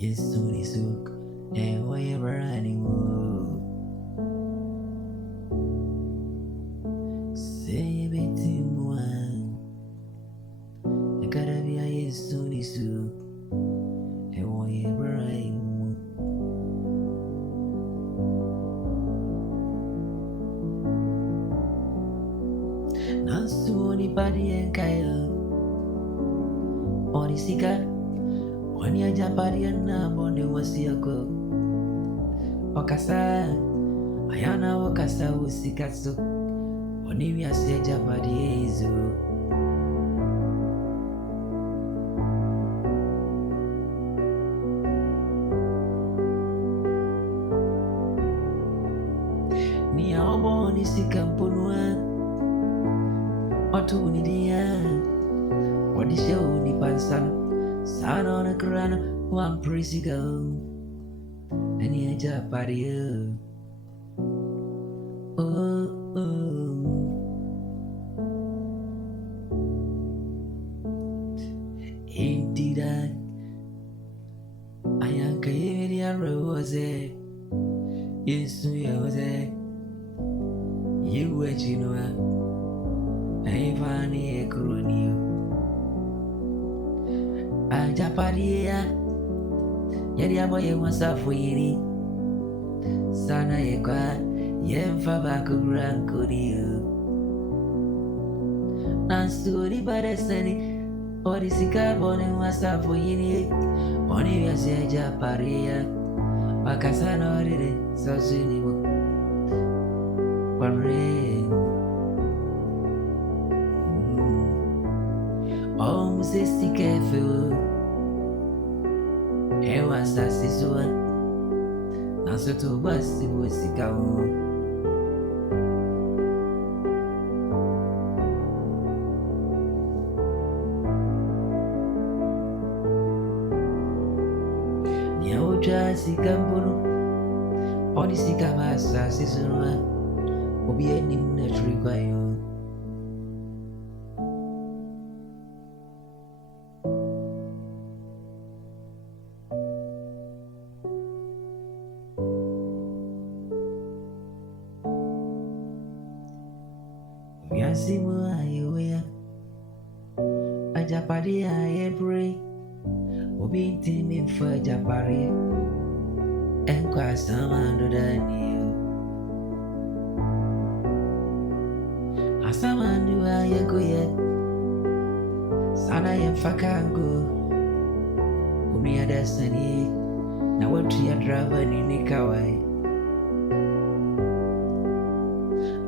Yesu ni suk, ewe brani mo. Say beti mwa, ekarabia Yesu ni suk, ewe brani mo. Nasu ni padi enkaya, oni sika. Wani ajapari na bonde wasiako wakasa ayana wakasa usikaso wani wiasi ajapari ezo ni aobo ni sikampunua watu unidia wadisha unipansana Sana on a crown, one pretty girl, and you just party. Oh, indeed, I am Kayavia Rose. Yes, you was it. You were Chinoa. I found a croon. Ajaparia yari aboye mwasafu yiri sana yekwa yemfa bakurankuriyo nansuri baresani orisika bone mwasafu yiri bone yasi ajaparia bakasana orire sosini mo parre Sissy careful, ewa sasi sua, naso to basi bosika o. Nia oja sika mbulu, oni sika masa sisua, obi eni muna trikwa yo. Yasimu ayewea Ajapari ayepre Obi intimi mfa ajapari Enkwa samando daniyo Asamandu ayegoye Sana yemfakango Umi adasani Na watu ya drava nini kawai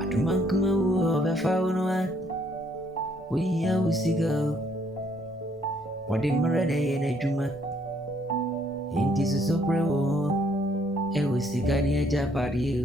Atumankuma uo befa unwa Wiya usigo Wadi marade yene juma Inti susopre wo E usiga ni ajapari